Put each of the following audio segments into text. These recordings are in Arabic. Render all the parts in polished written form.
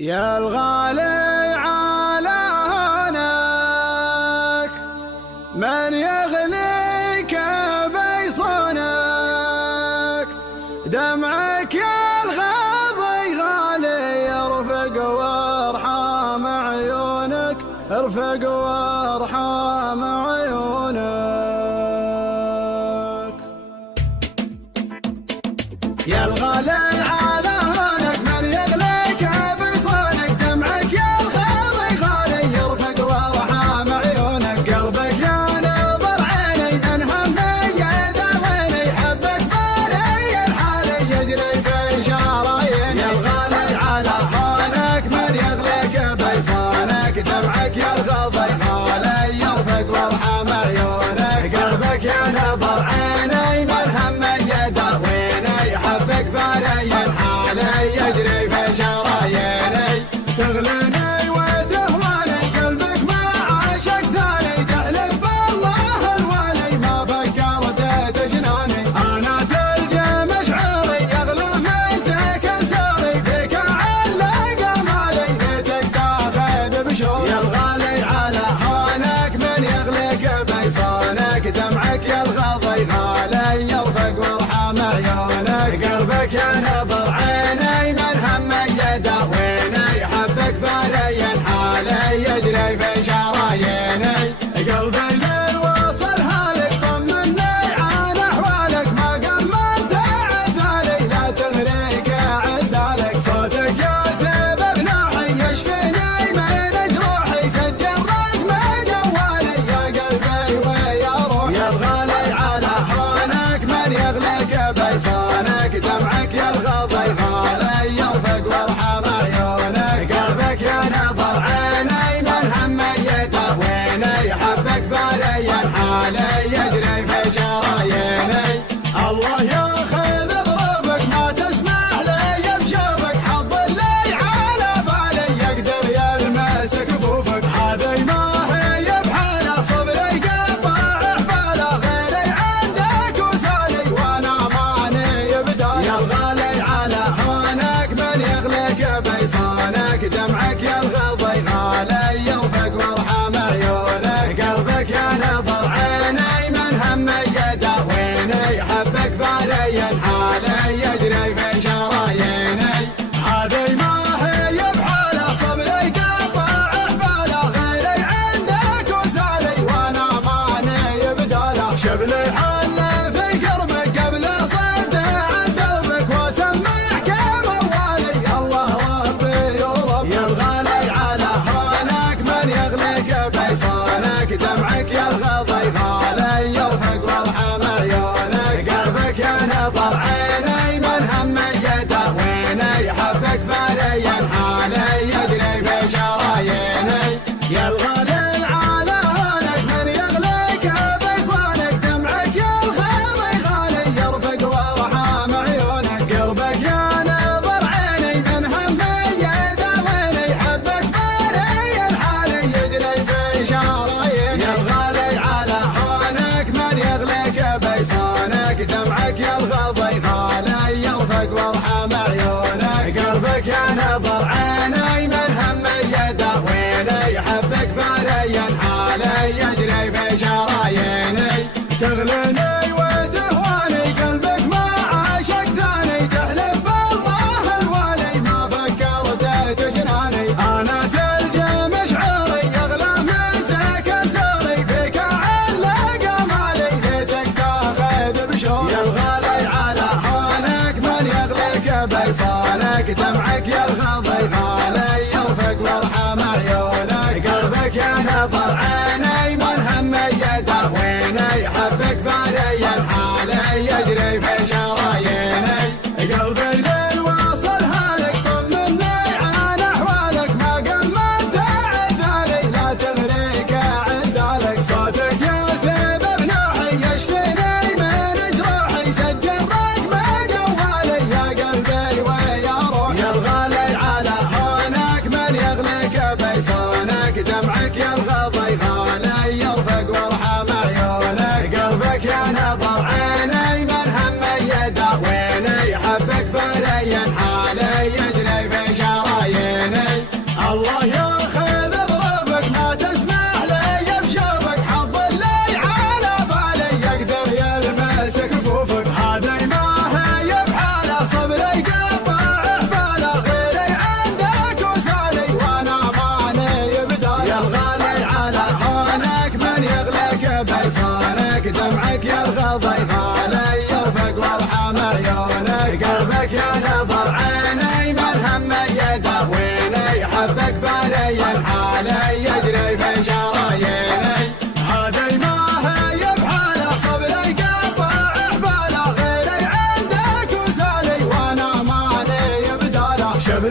يا الغالي على هونك من يغليك بيصونك، دمعك يا الغاضي غالي يرفق وارحام عيونك، ارفق وارحام عيونك. يا الغالي على هونك من يغليك بيصونك، دمعك يا الغاضي غالي يرفق وارحام عيونك، قلبك يا نظر عيني من همي يداويني، حبك بالي الحالي يجري في شراييني. يا الغالي على هونك من يغليك بيصونك، دمعك يا الغاضي غالي يرفق وارحام عيونك، قلبك يا نظر عيني من همي يداويني، حبك بالي الحالي يجري في شراييني. تغليني وتهواني قلبك ما عاشق ثاني، تحلف بالله الوالي ما فكرت تجناني، انا تلقى مشعوري يغلى مسك سوري، فيك علق مالي بيتك تاخذ بشوري. يا الغالي على هونك من يغليك بيصونك، دمعك يا الغاضي غالي يرفق وارحام عيونك، قلبك يا نظر عيني من همي يداويني، حبك بالي الحالي يجري في شراييني. قلبي ليل وصل هالك طمني عن احوالك، ما قمنت عدالي لا تغريك عدالك، صوتك يا سبب نوحي يشفيني من جروحي، سجل رقم جوالي يا قلبي ويا روحي. يا الغالي على هونك من يغليك بيصونك، دمعك يا الغاضي غالي يرفق وارحام عيونك، قلبك يا نظر عيني من همي يداويني، حبك بالي الحالي يجري في شراييني. الله ياخذ ظروفك ما تسمح لي بشوفك، حظ اللي على بالي يقدر يلمس كفوفك، هذي ما هي بحاله صبري قطع حباله، غيري عندك وسالي وانا ماني بدالي. يا الغالي على هونك من يغليك بيصونك، دمعك يا الغاضي غالي يرفق وارحام عيونك، قلبك يا نظر عيني من همي يداويني، حبك بالي الحالي يجري في شراييني. هذي ما هي بحاله صبري قطع حباله، غيري عندك وسالي وانا ماني بداله، شبلي حل في قربك قبل صد عن دربك، واسمعك موالي الله ربي ورب. يا الغالي على هونك من يغليك بيصونك، دمعك يا الغاضي غالي يرفق وارحام عيونك، قلبك يا نظر عيني من همي يداويني، حبك بالي الحالي يجري في شراييني. يا الغالي على هونك من يغليك بيصونك، دمعك يا الغاضي غالي يرفق وارحام عيونك، قلبك يا نظر عيني من همي يداويني، حبك بالي الحالي يجري في شراييني. يا الغالي على هونك من يغليك بيصونك، دمعك يا الغاضي غالي يرفق وارحام عيونك، قلبك يا نظر عيني من همي يداويني، حبك بالي الحالي يجري في شراييني. تغليني وتهواني قلبك ما عاشق ثاني، تحلف بالله الوالي ما فكرت تجناني، انا تلقى مشعوري يغلى مسك سوري، فيك علق مالي بيتك تاخذ بشوري. يا الغالي على هونك من يغليك بيصونك، دمعك يا الغاضي غالي يرفق وارحام عيونك، قلبك يا نظر عيني من همي يداويني، حبك بالي الحالي يجري في شراييني. قلبي ليل وصل هالك طمني عن احوالك، ما قمنت عدالي لا تغريك عدالك، صوتك يا سبب نوحي يشفيني من جروحي، سجل رقم جوالي يا قلبي ويا روحي. يا الغالي على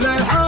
وللحب